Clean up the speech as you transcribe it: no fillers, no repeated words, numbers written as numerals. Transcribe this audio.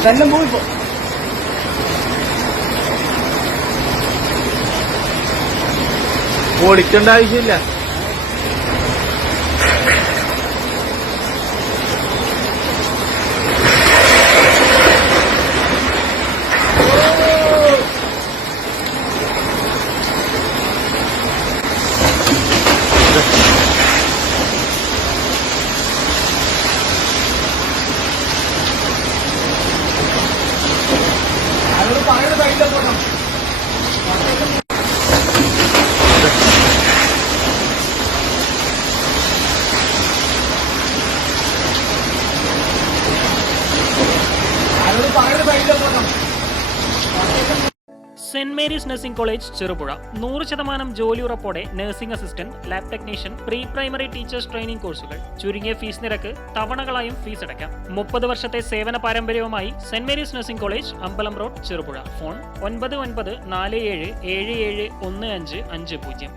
അതെല്ലാം പോയിപ്പോ ഓടിക്കേണ്ട ആവശ്യമില്ല. Saint Mary's nursing college Cherupuzha 100% ജോലി ഉറപ്പോടെ nursing assistant, lab technician, pre primary teachers training കോഴ്സുകൾ. ചുരുങ്ങിയ ഫീസ് നിരക്ക്, തവണകളായും ഫീസ് അടയ്ക്കാം. 30 വർഷത്തെ സേവന പാരമ്പര്യവുമായി സെന്റ് മേരീസ് നഴ്സിംഗ് കോളേജ്, അമ്പലം റോഡ്, ചെറുപുഴ. ഫോൺ 9947771550.